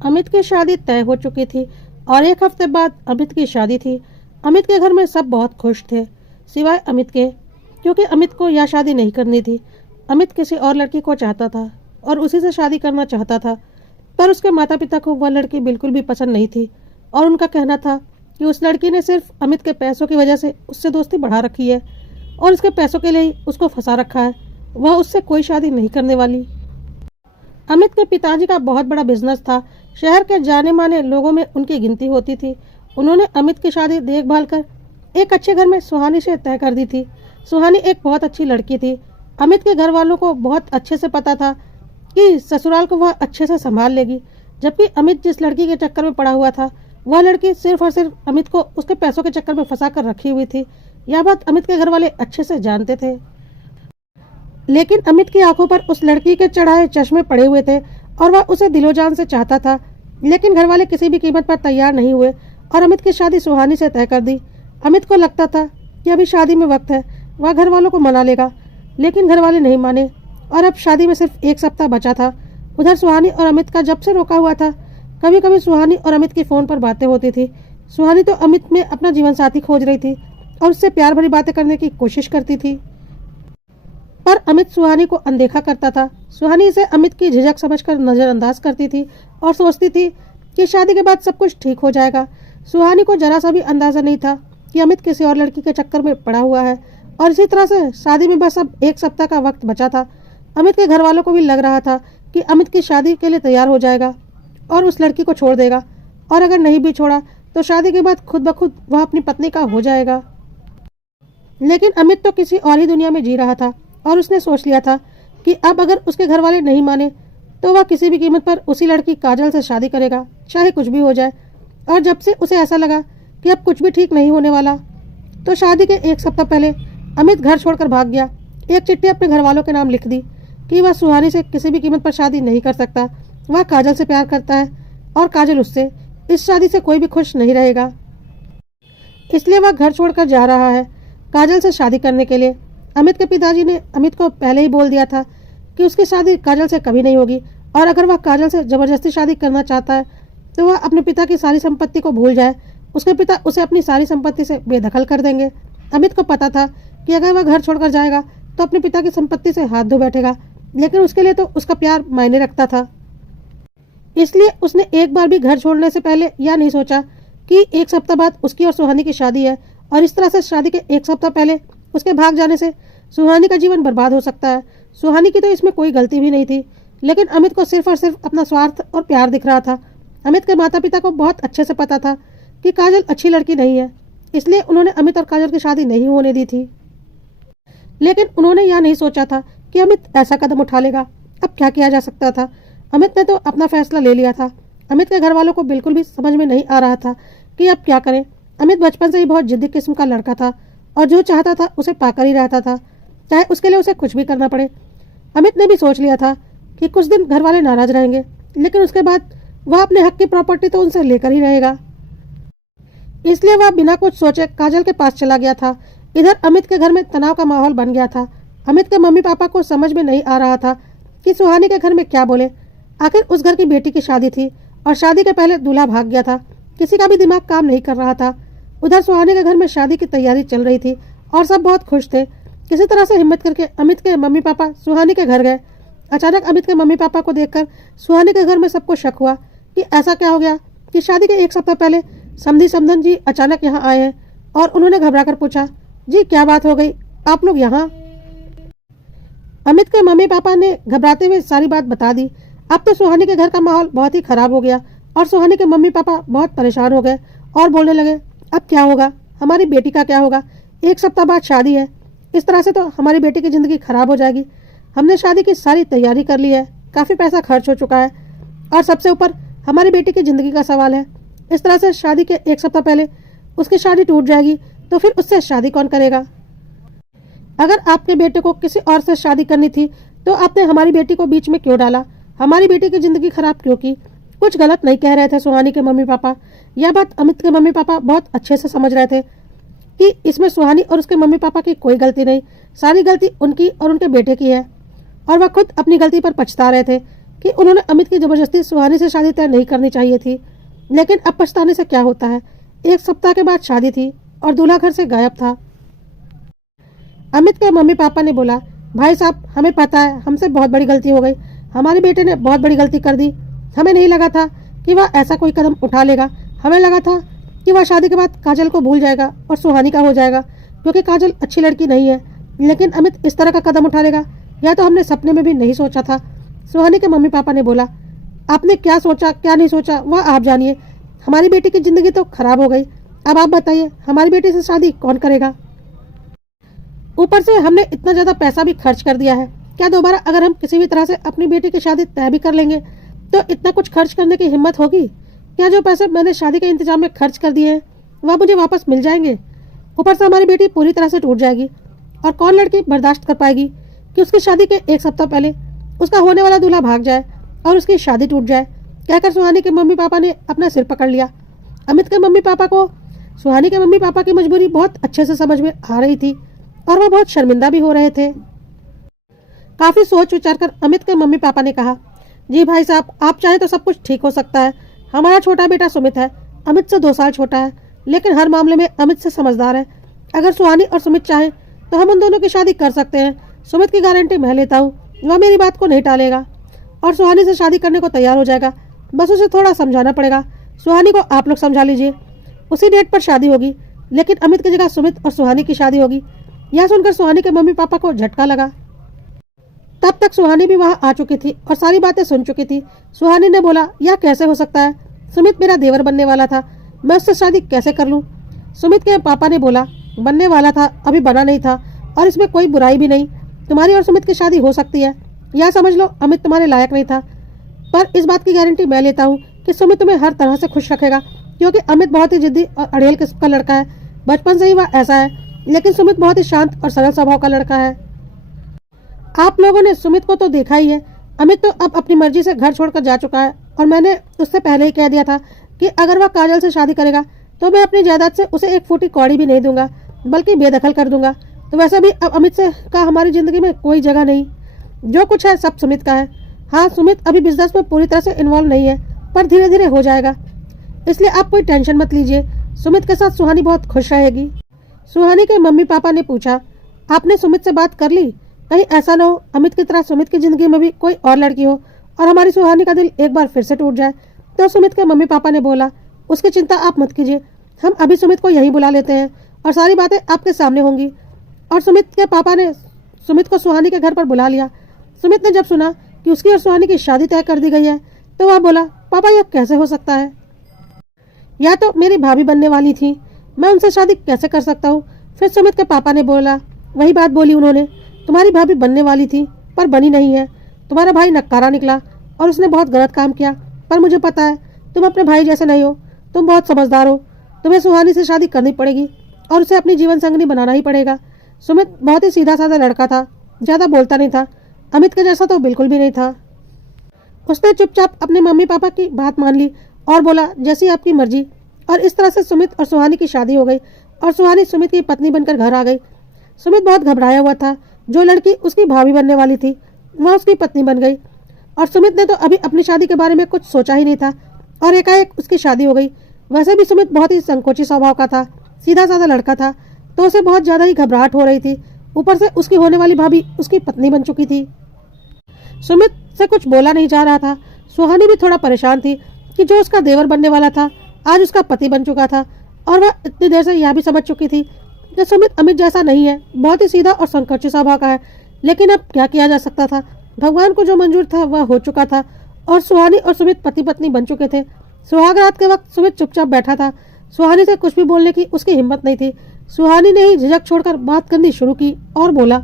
अमित की शादी तय हो चुकी थी और एक हफ्ते बाद अमित की शादी थी। अमित के घर में सब बहुत खुश थे, सिवाय अमित के, क्योंकि अमित को यह शादी नहीं करनी थी। अमित किसी और लड़की को चाहता था और उसी से शादी करना चाहता था, पर उसके माता पिता को वह लड़की बिल्कुल भी पसंद नहीं थी और उनका कहना था कि उस लड़की ने सिर्फ अमित के पैसों की वजह से उससे दोस्ती बढ़ा रखी है और उसके पैसों के लिए ही उसको फंसा रखा है। वह उससे कोई शादी नहीं करने वाली। अमित के पिताजी का बहुत बड़ा बिजनेस था। शहर के जाने माने लोगों में उनकी गिनती होती थी। उन्होंने अमित की शादी देखभाल कर एक अच्छे घर में सुहानी से तय कर दी थी। सुहानी एक बहुत अच्छी लड़की थी। अमित के घर वालों को बहुत अच्छे से पता था कि ससुराल को वह अच्छे से संभाल लेगी, जबकि अमित जिस लड़की के चक्कर में पड़ा हुआ था वह लड़की सिर्फ और सिर्फ अमित को उसके पैसों के चक्कर में फंसा कर रखी हुई थी। यह बात अमित के घर वाले अच्छे से जानते थे, लेकिन अमित की आंखों पर उस लड़की के चढ़ाए चश्मे पड़े हुए थे और वह उसे दिलो जान से चाहता था। लेकिन घर वाले किसी भी कीमत पर तैयार नहीं हुए और अमित की शादी सुहानी से तय कर दी। अमित को लगता था कि अभी शादी में वक्त है, वह घर वालों को मना लेगा, लेकिन घर वाले नहीं माने और अब शादी में सिर्फ एक सप्ताह बचा था। उधर सुहानी और अमित का जब से रोका हुआ था। कभी कभी सुहानी और अमित की फ़ोन पर बातें होती थी। सुहानी तो अमित में अपना जीवन साथी खोज रही थी और उससे प्यार भरी बातें करने की कोशिश करती थी, पर अमित सुहानी को अनदेखा करता था। सुहानी इसे अमित की झिझक समझकर नजरअंदाज करती थी और सोचती थी कि शादी के बाद सब कुछ ठीक हो जाएगा। सुहानी को जरा सा भी अंदाजा नहीं था कि अमित किसी और लड़की के चक्कर में पड़ा हुआ है और इसी तरह से शादी में बस अब एक सप्ताह का वक्त बचा था। अमित के घर वालों को भी लग रहा था कि अमित की शादी के लिए तैयार हो जाएगा और उस लड़की को छोड़ देगा, और अगर नहीं भी छोड़ा तो शादी के बाद खुद ब खुद वह अपनी पत्नी का हो जाएगा। लेकिन अमित तो किसी और ही दुनिया में जी रहा था और उसने सोच लिया था कि अब अगर उसके घर वाले नहीं माने तो वह किसी भी कीमत पर उसी लड़की काजल से शादी करेगा, चाहे कुछ भी हो जाए। और जब से उसे ऐसा लगा कि अब कुछ भी ठीक नहीं होने वाला, तो शादी के एक सप्ताह पहले अमित घर छोड़कर भाग गया। एक चिट्ठी अपने घर वालों के नाम लिख दी कि वह सुहानी से किसी भी कीमत पर शादी नहीं कर सकता। वह काजल से प्यार करता है और काजल उससे। इस शादी से कोई भी खुश नहीं रहेगा, इसलिए वह घर छोड़कर जा रहा है काजल से शादी करने के लिए। अमित के पिताजी ने अमित को पहले ही बोल दिया था कि उसकी शादी काजल से कभी नहीं होगी, और अगर वह काजल से जबरदस्ती शादी करना चाहता है तो वह अपने पिता की सारी संपत्ति को भूल जाए। उसके पिता उसे अपनी सारी संपत्ति से बेदखल कर देंगे। अमित को पता था कि अगर वह घर छोड़कर जाएगा तो अपने पिता की संपत्ति से हाथ धो बैठेगा, लेकिन उसके लिए तो उसका प्यार मायने रखता था। इसलिए उसने एक बार भी घर छोड़ने से पहले यह नहीं सोचा कि एक सप्ताह बाद उसकी और सुहानी की शादी है और इस तरह से शादी के एक सप्ताह पहले उसके भाग जाने से सुहानी का जीवन बर्बाद हो सकता है। सुहानी की तो इसमें कोई गलती भी नहीं थी, लेकिन अमित को सिर्फ और सिर्फ अपना स्वार्थ और प्यार दिख रहा था। अमित के माता पिता को बहुत अच्छे से पता था कि काजल अच्छी लड़की नहीं है, इसलिए उन्होंने अमित और काजल की शादी नहीं होने दी थी। लेकिन उन्होंने यह नहीं सोचा था कि अमित ऐसा कदम उठा लेगा। अब क्या किया जा सकता था? अमित ने तो अपना फैसला ले लिया था। अमित के घर वालों को बिल्कुल भी समझ में नहीं आ रहा था कि अब क्या करें। अमित बचपन से ही बहुत जिद्दी किस्म का लड़का था और जो चाहता था उसे पाकर ही रहता था, चाहे उसके लिए उसे कुछ भी करना पड़े। अमित ने भी सोच लिया था कि कुछ दिन घर वाले नाराज रहेंगे, लेकिन उसके बाद वह अपने हक की प्रॉपर्टी तो उनसे लेकर ही रहेगा। इसलिए वह बिना कुछ सोचे काजल के पास चला गया था। इधर अमित के घर में तनाव का माहौल बन गया था। अमित के मम्मी पापा को समझ में नहीं आ रहा था कि सुहानी के घर में क्या बोले। आखिर उस घर की बेटी की शादी थी और शादी के पहले दूल्हा भाग गया था। किसी का भी दिमाग काम नहीं कर रहा था। उधर सुहानी के घर में शादी की तैयारी चल रही थी और सब बहुत खुश थे। किसी तरह से हिम्मत करके अमित के मम्मी पापा सुहानी के घर गए। अचानक अमित के मम्मी पापा को देखकर सुहानी के घर में सबको शक हुआ कि ऐसा क्या हो गया कि शादी के एक सप्ताह पहले समधी समधन जी अचानक यहाँ आए हैं, और उन्होंने घबराकर पूछा, जी क्या बात हो गई, आप लोग यहाँ? अमित के मम्मी पापा ने घबराते हुए सारी बात बता दी। अब तो सुहानी के घर का माहौल बहुत ही खराब हो गया और सुहानी के मम्मी पापा बहुत परेशान हो गए और बोलने लगे, अब क्या होगा, हमारी बेटी का क्या होगा, एक सप्ताह बाद शादी है, इस तरह से तो हमारी बेटी की ज़िंदगी खराब हो जाएगी। हमने शादी की सारी तैयारी कर ली है, काफ़ी पैसा खर्च हो चुका है और सबसे ऊपर हमारी बेटी की ज़िंदगी का सवाल है। इस तरह से शादी के एक सप्ताह पहले उसकी शादी टूट जाएगी तो फिर उससे शादी कौन करेगा? अगर आपके बेटे को किसी और से शादी करनी थी तो आपने हमारी बेटी को बीच में क्यों डाला? हमारी बेटी की ज़िंदगी खराब क्यों की? कुछ गलत नहीं कह रहे थे सुहानी के मम्मी पापा। यह बात अमित के मम्मी पापा बहुत अच्छे से समझ रहे थे कि इसमें सुहानी और उसके मम्मी पापा की कोई गलती नहीं, सारी गलती उनकी और उनके बेटे की है, और वह खुद अपनी गलती पर पछता रहे थे। कि उन्होंने अमित की जबरदस्ती सुहानी से शादी तय नहीं करनी चाहिए थी, लेकिन अब पछताने से क्या होता है। 1 सप्ताह के बाद शादी थी और दूल्हा घर से गायब था। अमित के मम्मी पापा ने बोला, भाई साहब, हमें पता है हमसे बहुत बड़ी गलती हो गई। हमारे बेटे ने बहुत बड़ी गलती कर दी। हमें नहीं लगा था कि वह ऐसा कोई कदम उठा लेगा। हमें लगा था कि वह शादी के बाद काजल को भूल जाएगा और सुहानी का हो जाएगा, क्योंकि काजल अच्छी लड़की नहीं है। लेकिन अमित इस तरह का कदम उठा लेगा, यह तो हमने सपने में भी नहीं सोचा था। सुहानी के मम्मी पापा ने बोला, आपने क्या सोचा क्या नहीं सोचा वह आप जानिए। हमारी बेटी की जिंदगी तो खराब हो गई। अब आप बताइए, हमारी बेटी से शादी कौन करेगा? ऊपर से हमने इतना ज्यादा पैसा भी खर्च कर दिया है। क्या दोबारा अगर हम किसी भी तरह से अपनी बेटी की शादी तय भी कर लेंगे तो इतना कुछ खर्च करने की हिम्मत होगी? क्या जो पैसे मैंने शादी के इंतजाम में खर्च कर दिए हैं वह मुझे वापस मिल जाएंगे? ऊपर से हमारी बेटी पूरी तरह से टूट जाएगी, और कौन लड़की बर्दाश्त कर पाएगी कि उसकी शादी के 1 सप्ताह पहले उसका होने वाला दूल्हा भाग जाए और उसकी शादी टूट जाए। कहकर सुहानी के मम्मी पापा ने अपना सिर पकड़ लिया। अमित के मम्मी पापा को सुहानी के मम्मी पापा की मजबूरी बहुत अच्छे से समझ में आ रही थी और वह बहुत शर्मिंदा भी हो रहे थे। काफी सोच विचार कर अमित के मम्मी पापा ने कहा, जी भाई साहब, आप चाहे तो सब कुछ ठीक हो सकता है। हमारा छोटा बेटा सुमित है, अमित से 2 साल छोटा है, लेकिन हर मामले में अमित से समझदार है। अगर सुहानी और सुमित चाहे तो हम उन दोनों की शादी कर सकते हैं। सुमित की गारंटी मैं लेता हूँ, वह मेरी बात को नहीं टालेगा और सुहानी से शादी करने को तैयार हो जाएगा। बस उसे थोड़ा समझाना पड़ेगा। सुहानी को आप लोग समझा लीजिए। उसी डेट पर शादी होगी, लेकिन अमित की जगह सुमित और सुहानी की शादी होगी। यह सुनकर सुहानी के मम्मी पापा को झटका लगा। तब तक सुहानी भी वहां आ चुकी थी और सारी बातें सुन चुकी थी। सुहानी ने बोला, यह कैसे हो सकता है? सुमित मेरा देवर बनने वाला था, मैं उससे शादी कैसे कर लूं? सुमित के पापा ने बोला, बनने वाला था, अभी बना नहीं था, और इसमें कोई बुराई भी नहीं। तुम्हारी और सुमित की शादी हो सकती है। यह समझ लो अमित तुम्हारे लायक नहीं था, पर इस बात की गारंटी मैं लेता हूँ कि सुमित तुम्हें हर तरह से खुश रखेगा, क्योंकि अमित बहुत ही जिद्दी और अड़ेल किस्म का लड़का है। बचपन से ही वह ऐसा है, लेकिन सुमित बहुत ही शांत और सरल स्वभाव का लड़का है। आप लोगों ने सुमित को तो देखा ही है। अमित तो अब अपनी मर्जी से घर छोड़कर जा चुका है, और मैंने उससे पहले ही कह दिया था कि अगर वह काजल से शादी करेगा तो मैं अपनी जायदाद से उसे 1 फूटी कौड़ी भी नहीं दूंगा, बल्कि बेदखल कर दूंगा। तो वैसे भी अब अमित से का हमारी जिंदगी में कोई जगह नहीं। जो कुछ है सब सुमित का है। हाँ, सुमित अभी बिजनेस में पूरी तरह से इन्वॉल्व नहीं है, पर धीरे धीरे हो जाएगा, इसलिए आप कोई टेंशन मत लीजिए। सुमित के साथ सुहानी बहुत खुश रहेगी। सुहानी के मम्मी पापा ने पूछा, आपने सुमित से बात कर ली? कहीं ऐसा न हो अमित की तरह सुमित की जिंदगी में भी कोई और लड़की हो और हमारी सुहानी का दिल एक बार फिर से टूट जाए। तो सुमित के मम्मी पापा ने बोला, उसकी चिंता आप मत कीजिए, हम अभी सुमित को यहीं बुला लेते हैं और सारी बातें आपके सामने होंगी। और सुमित के पापा ने सुमित को सुहानी के घर पर बुला लिया। सुमित ने जब सुना कि उसकी और सुहानी की शादी तय कर दी गई है तो वह बोला, पापा यह कैसे हो सकता है? यह तो मेरी भाभी बनने वाली थी, मैं उनसे शादी कैसे कर सकता हूँ? फिर सुमित के पापा ने बोला, वही बात बोली उन्होंने, तुम्हारी भाभी बनने वाली थी पर बनी नहीं है। तुम्हारा भाई नक्कारा निकला और उसने बहुत गलत काम किया, पर मुझे पता है तुम अपने भाई जैसे नहीं हो, तुम बहुत समझदार हो। तुम्हें सुहानी से शादी करनी पड़ेगी और उसे अपनी जीवन संगनी बनाना ही पड़ेगा। सुमित बहुत ही सीधा साधा लड़का था, ज्यादा बोलता नहीं था, अमित के जैसा तो बिल्कुल भी नहीं था। उसने चुपचाप अपने मम्मी पापा की बात मान ली और बोला, जैसी आपकी मर्जी। और इस तरह से सुमित और सुहानी की शादी हो गई और सुहानी सुमित की पत्नी बनकर घर आ गई। सुमित बहुत घबराया हुआ था। जो लड़की उसकी भाभी बनने वाली थी वह उसकी पत्नी बन गई, और सुमित ने तो अभी अपनी शादी के बारे में कुछ सोचा ही नहीं था और एकाएक उसकी शादी हो गई। वैसे भी सुमित बहुत ही संकोची स्वभाव का था, सीधा साधा लड़का था, तो उसे बहुत ज्यादा ही घबराहट हो रही थी। ऊपर से उसकी होने वाली भाभी उसकी पत्नी बन चुकी थी। सुमित से कुछ बोला नहीं जा रहा था। सुहानी भी थोड़ा परेशान थी कि जो उसका देवर बनने वाला था आज उसका पति बन चुका था, और वह इतनी देर से यह भी समझ चुकी थी कि सुमित अमित जैसा नहीं है, बहुत ही सीधा और संकोची स्वभाव का है। लेकिन अब क्या किया जा सकता था? भगवान को जो मंजूर था वह हो चुका था और सुहानी और सुमित पति पत्नी बन चुके थे। सुहाग रात के वक्त सुमित चुपचाप बैठा था। सुहानी से कुछ भी बोलने की उसकी हिम्मत नहीं थी। सुहानी ने ही झिझक छोड़कर बात करनी शुरू की और बोला,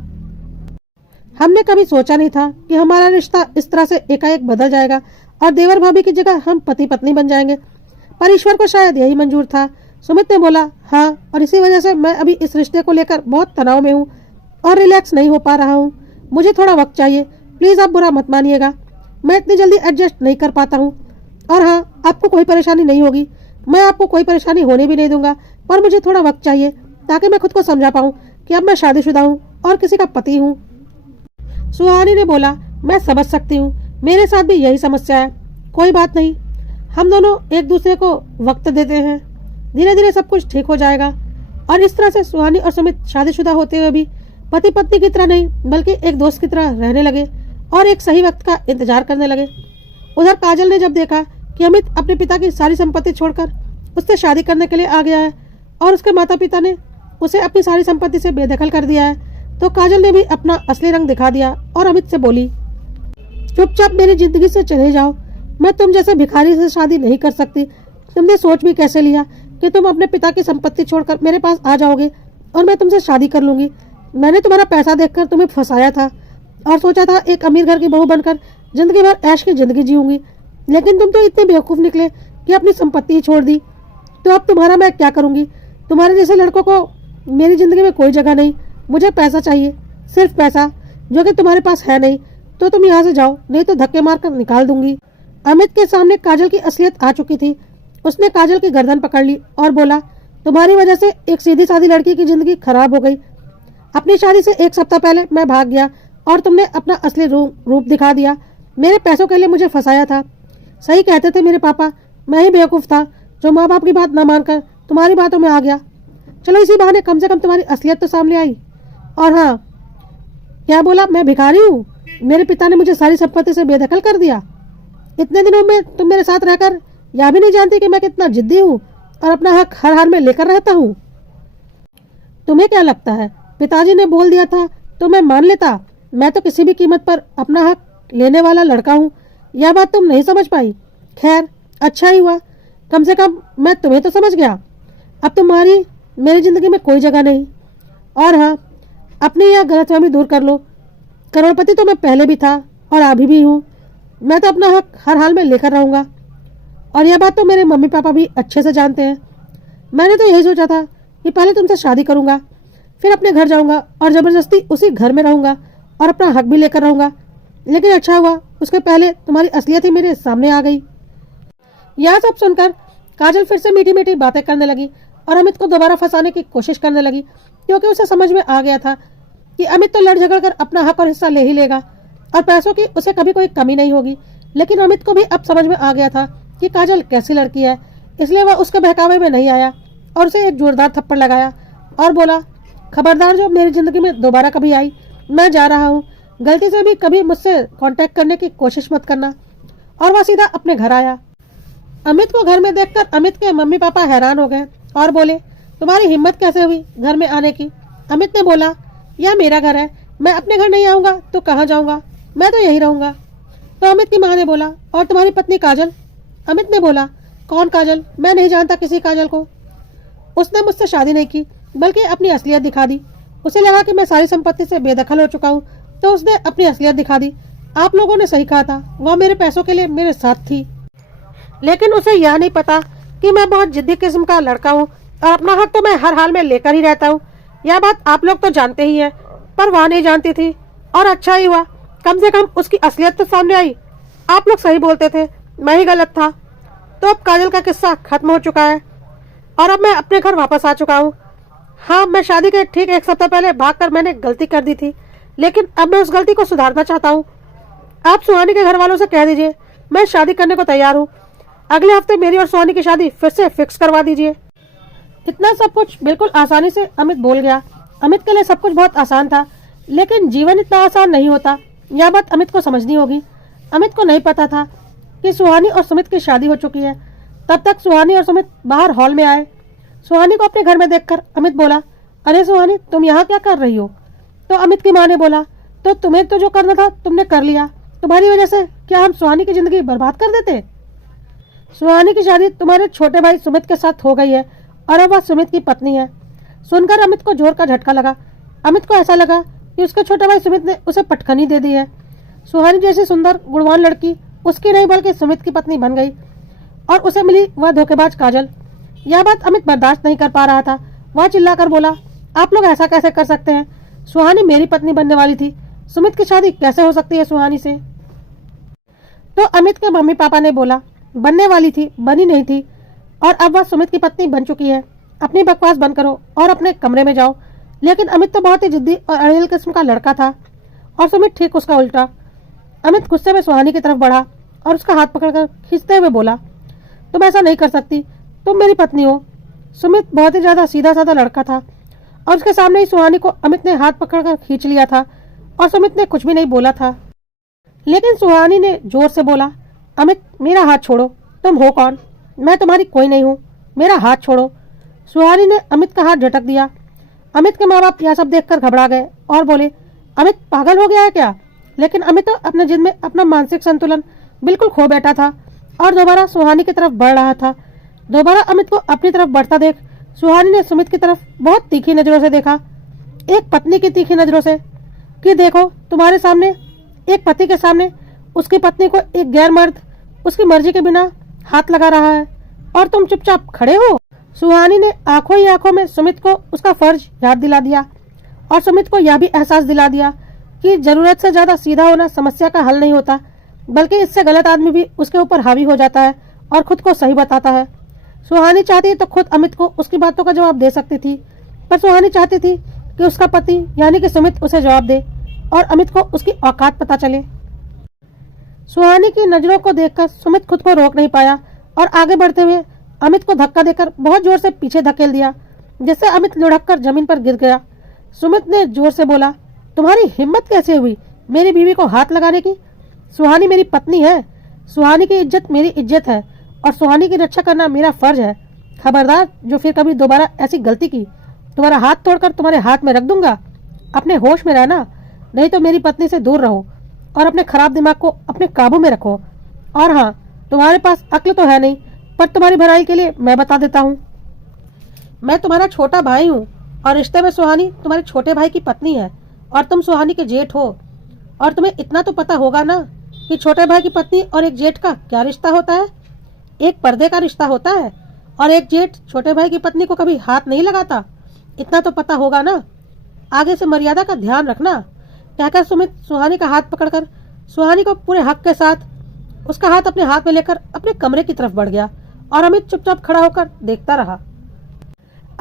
हमने कभी सोचा नहीं था कि हमारा रिश्ता इस तरह से एकाएक बदल जाएगा और देवर भाभी की जगह हम पति पत्नी बन जाएंगे, पर ईश्वर को शायद यही मंजूर था। सुमित ने बोला, हाँ, और इसी वजह से मैं अभी इस रिश्ते को लेकर बहुत तनाव में हूँ और रिलैक्स नहीं हो पा रहा हूँ। मुझे थोड़ा वक्त चाहिए, प्लीज आप बुरा मत मानिएगा, मैं इतनी जल्दी एडजस्ट नहीं कर पाता हूँ। और हाँ, आपको कोई परेशानी नहीं होगी, मैं आपको कोई परेशानी होने भी नहीं दूंगा, पर मुझे थोड़ा वक्त चाहिए ताकि मैं खुद को समझा पाऊँ कि अब मैं शादीशुदा हूँ और किसी का पति हूँ। सुहानी ने बोला, मैं समझ सकती हूँ, मेरे साथ भी यही समस्या है। कोई बात नहीं, हम दोनों एक दूसरे को वक्त देते हैं, धीरे धीरे सब कुछ ठीक हो जाएगा। और इस तरह से सुहानी और सुमित शादीशुदा होते हुए भी पति पत्नी की तरह नहीं बल्कि एक दोस्त की तरह रहने लगे और एक सही वक्त का इंतजार करने लगे। उधर काजल ने जब देखा कि अमित अपने पिता की सारी संपत्ति छोड़कर उससे शादी करने के लिए आ गया है और उसके माता पिता ने उसे अपनी सारी संपत्ति से बेदखल कर दिया है, तो काजल ने भी अपना असली रंग दिखा दिया और अमित से बोली, चुपचाप मेरी जिंदगी से चले जाओ। मैं तुम जैसे भिखारी से शादी नहीं कर सकती। तुमने सोच भी कैसे लिया कि तुम अपने पिता की संपत्ति छोड़कर मेरे पास आ जाओगे और मैं तुमसे शादी कर लूंगी। मैंने तुम्हारा पैसा देखकर तुम्हें फंसाया था और सोचा था एक अमीर घर की बहू बनकर जिंदगी भर ऐश की जिंदगी जीऊंगी, लेकिन तुम तो इतने बेवकूफ निकले कि अपनी संपत्ति ही छोड़ दी। तो अब तुम्हारा मैं क्या करूंगी? तुम्हारे जैसे लड़कों को मेरी जिंदगी में कोई जगह नहीं। मुझे पैसा चाहिए, सिर्फ पैसा, जो कि तुम्हारे पास है नहीं। तो तुम यहाँ से जाओ, नहीं तो धक्के मारकर निकाल दूंगी। अमित के सामने काजल की असलियत आ चुकी थी। उसने काजल की गर्दन पकड़ ली और बोला, तुम्हारी वजह से एक सीधी सादी लड़की की जिंदगी खराब हो गई। अपनी शादी से एक सप्ताह पहले मैं भाग गया और तुमने अपना असली रूप दिखा दिया। मेरे पैसों के लिए मुझे फंसाया था। सही कहते थे मेरे पापा, मैं ही बेवकूफ था जो माँ बाप की बात न मानकर तुम्हारी बातों में आ गया। चलो इसी बहाने कम से कम तुम्हारी असलियत तो सामने आई। और हाँ, क्या बोला? मैं भिखारी हूँ? मेरे पिता ने मुझे सारी संपत्ति से बेदखल कर दिया। इतने दिनों में तुम मेरे साथ रहकर यह भी नहीं जानती कि मैं कितना जिद्दी हूँ और अपना हक हर हाल में लेकर रहता हूँ। तुम्हें क्या लगता है पिताजी ने बोल दिया था तो मैं मान लेता? मैं तो किसी भी कीमत पर अपना हक लेने वाला लड़का हूँ। यह बात तुम नहीं समझ पाई। खैर, अच्छा ही हुआ, कम से कम मैं तुम्हें तो समझ गया। अब तुम्हारी मेरी जिंदगी में कोई जगह नहीं। और हाँ, अपनी यह गलतफहमी दूर कर लो। करोड़पति तो मैं पहले भी था और अभी भी हूँ। मैं तो अपना हक हर हाल में लेकर रहूंगा और यह बात तो मेरे मम्मी पापा भी अच्छे से जानते हैं। मैंने तो यही सोचा था कि पहले तुमसे शादी करूंगा, फिर अपने घर जाऊंगा और जबरदस्ती उसी घर में रहूंगा और अपना हक भी लेकर रहूंगा। लेकिन अच्छा हुआ, उसके पहले तुम्हारी असलियत ही मेरे सामने आ गई। यह सब सुनकर काजल फिर से मीठी मीठी बातें करने लगी और अमित को दोबारा फंसाने की कोशिश करने लगी, क्योंकि उसे समझ में आ गया था कि अमित तो लड़ झगड़ कर अपना हक और हिस्सा ले ही लेगा और पैसों की उसे कभी कोई कमी नहीं होगी। लेकिन अमित को भी अब समझ में आ गया था कि काजल कैसी लड़की है, इसलिए वह उसके बहकावे में नहीं आया और उसे एक जोरदार थप्पड़ लगाया और बोला, खबरदार जो मेरी जिंदगी में दोबारा कभी आई, मैं जा रहा हूँ। गलती से भी कभी मुझसे कांटेक्ट करने की कोशिश मत करना। और वह सीधा अपने घर आया। अमित को घर में देखकर अमित के मम्मी पापा हैरान हो गए और बोले, तुम्हारी हिम्मत कैसे हुई घर में आने की? अमित ने बोला, यह मेरा घर है, मैं अपने घर नहीं आऊंगा तो कहाँ जाऊंगा? मैं तो यहीं रहूंगा। तो अमित की माँ ने बोला, और तुम्हारी पत्नी काजल? अमित ने बोला, कौन काजल? मैं नहीं जानता किसी काजल को। उसने मुझसे शादी नहीं की बल्कि अपनी असलियत दिखा दी। उसे लगा कि मैं सारी संपत्ति से बेदखल हो चुका हूँ तो उसने अपनी असलियत दिखा दी। आप लोगों ने सही कहा था, वह मेरे पैसों के लिए मेरे साथ थी, लेकिन उसे यह नहीं पता कि मैं बहुत जिद्दी किस्म का लड़का हूँ और अपना हक तो मैं हर हाल में लेकर ही रहता हूँ। यह बात आप लोग तो जानते ही है, पर वह नहीं जानती थी। और अच्छा ही हुआ, कम से कम उसकी असलियत तो सामने आई। आप लोग सही बोलते थे, मैं ही गलत था। तो अब काजल का किस्सा खत्म हो चुका है और अब मैं अपने घर वापस आ चुका हूँ। हाँ, मैं शादी के ठीक एक सप्ताह पहले भागकर मैंने गलती कर दी थी, लेकिन अब मैं उस गलती को सुधारना चाहता हूँ। आप सुहानी के घर वालों से कह दीजिए मैं शादी करने को तैयार हूँ। अगले हफ्ते मेरी और सुहानी की शादी फिर से फिक्स करवा दीजिए। इतना सब कुछ बिल्कुल आसानी से अमित बोल गया। अमित के लिए सब कुछ बहुत आसान था, लेकिन जीवन इतना आसान नहीं होता। यह बात अमित को समझनी होगी। अमित को नहीं पता था कि सुहानी और सुमित की शादी हो चुकी है। तब तक सुहानी और सुमित बाहर हॉल में आए। सुहानी को अपने घर में देखकर अमित बोला, अरे सुहानी, तुम यहाँ क्या कर रही हो? तो अमित की माँ ने बोला, तो तुम्हें तो जो करना था तुमने कर लिया। तुम्हारी वजह से क्या हम सुहानी की जिंदगी बर्बाद कर देते? सुहानी की शादी तुम्हारे छोटे भाई सुमित के साथ हो गई है और अब वह सुमित की पत्नी है। सुनकर अमित को जोर का झटका लगा। अमित को ऐसा लगा कि उसके छोटे भाई सुमित ने उसे पटखनी दे दी है। सुहानी जैसी सुंदर गुणवान लड़की उसकी नहीं बल्कि सुमित की पत्नी बन गई और उसे मिली वह धोखेबाज काजल। यह बात अमित बर्दाश्त नहीं कर पा रहा था। वह चिल्लाकर बोला, आप लोग ऐसा कैसे कर सकते हैं? सुहानी मेरी पत्नी बनने वाली थी, सुमित की शादी कैसे हो सकती है सुहानी से? तो अमित के मम्मी पापा ने बोला, बनने वाली थी, बनी नहीं थी, और अब वह सुमित की पत्नी बन चुकी है। अपनी बकवास बंद करो और अपने कमरे में जाओ। लेकिन अमित तो बहुत ही जिद्दी और अड़ियल किस्म का लड़का था और सुमित ठीक उसका उल्टा। अमित गुस्से में सुहानी की तरफ बढ़ा और उसका हाथ पकड़कर खींचते हुए बोला, तुम ऐसा नहीं कर सकती, तुम मेरी पत्नी हो। सुमित बहुत ही ज्यादा सीधा साधा लड़का था और उसके सामने ही सुहानी को अमित ने हाथ पकड़कर खींच लिया था और सुमित ने कुछ भी नहीं बोला था। लेकिन सुहानी ने जोर से बोला, अमित मेरा हाथ छोड़ो, तुम हो कौन? मैं तुम्हारी कोई नहीं हूँ, मेरा हाथ छोड़ो। सुहानी ने अमित का हाथ झटक दिया। अमित के माँ बाप यह सब देखकर घबरा गए और बोले, अमित पागल हो गया है क्या? लेकिन अमित तो अपने जिद में अपना मानसिक संतुलन बिल्कुल खो बैठा था और दोबारा सुहानी की तरफ बढ़ रहा था। दोबारा अमित को अपनी तरफ बढ़ता देख सुहानी ने सुमित की तरफ बहुत तीखी नजरों से देखा, एक पत्नी की तीखी नजरों से, कि देखो तुम्हारे सामने, एक पति के सामने उसकी पत्नी को एक गैर मर्द उसकी मर्जी के बिना हाथ लगा रहा है और तुम चुपचाप खड़े हो। सुहानी ने आंखों ही आंखों में सुमित को उसका फर्ज याद दिला दिया और सुमित को यह भी एहसास दिला दिया कि जरूरत से ज्यादा सीधा होना समस्या का हल नहीं होता, बल्कि इससे गलत आदमी भी उसके ऊपर हावी हो जाता है और खुद को सही बताता है। सुहानी चाहती तो खुद अमित को उसकी बातों का जवाब दे सकती थी, पर सुहानी चाहती थी कि उसका पति यानी कि सुमित उसे जवाब दे और अमित को उसकी औकात पता चले। सुहानी की नजरों को देखकर सुमित खुद को रोक नहीं पाया और आगे बढ़ते हुए अमित को धक्का देकर बहुत जोर से पीछे धकेल दिया, जिससे अमित लुढ़क कर जमीन पर गिर गया। सुमित ने जोर से बोला, तुम्हारी हिम्मत कैसे हुई मेरी बीवी को हाथ लगाने की? सुहानी मेरी पत्नी है, सुहानी की इज्जत मेरी इज्जत है और सुहानी की रक्षा करना मेरा फर्ज है। खबरदार जो फिर कभी दोबारा ऐसी गलती की, तुम्हारा हाथ तोड़कर तुम्हारे हाथ में रख दूंगा। अपने होश में रहना, नहीं तो मेरी पत्नी से दूर रहो और अपने खराब दिमाग को अपने काबू में रखो। और हाँ, तुम्हारे पास अक्ल तो है नहीं, पर तुम्हारी भलाई के लिए मैं बता देता हूँ, मैं तुम्हारा छोटा भाई हूँ और रिश्ते में सुहानी तुम्हारे छोटे भाई की पत्नी है और तुम सुहानी के जेठ हो। और तुम्हें इतना तो पता होगा ना कि छोटे भाई की पत्नी और एक जेठ का क्या रिश्ता होता है। एक पर्दे का रिश्ता होता है और एक जेठ छोटे भाई की पत्नी को कभी हाथ नहीं लगाता, इतना तो पता होगा ना। आगे से मर्यादा का ध्यान रखना, कहकर सुमित सुहानी का हाथ पकड़कर सुहानी को पूरे हक के साथ उसका हाथ अपने हाथ में लेकर अपने कमरे की तरफ बढ़ गया और अमित चुपचाप खड़ा होकर देखता रहा।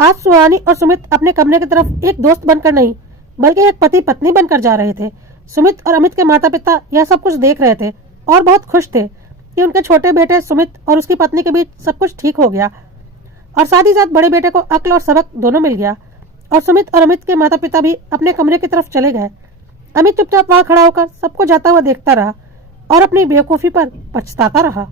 आज सुहानी और सुमित अपने कमरे की तरफ एक दोस्त बनकर नहीं, बल्कि एक पति पत्नी बनकर जा रहे थे। सुमित और अमित के माता पिता यह सब कुछ देख रहे थे और बहुत खुश थे कि उनके छोटे बेटे सुमित और उसकी पत्नी के बीच सब कुछ ठीक हो गया और साथ ही साथ बड़े बेटे को अक्ल और सबक दोनों मिल गया। और सुमित और अमित के माता पिता भी अपने कमरे की तरफ चले गए। अमित चुपचाप वहां खड़ा होकर सबको जाता हुआ देखता रहा और अपनी बेवकूफी पर पछताता रहा।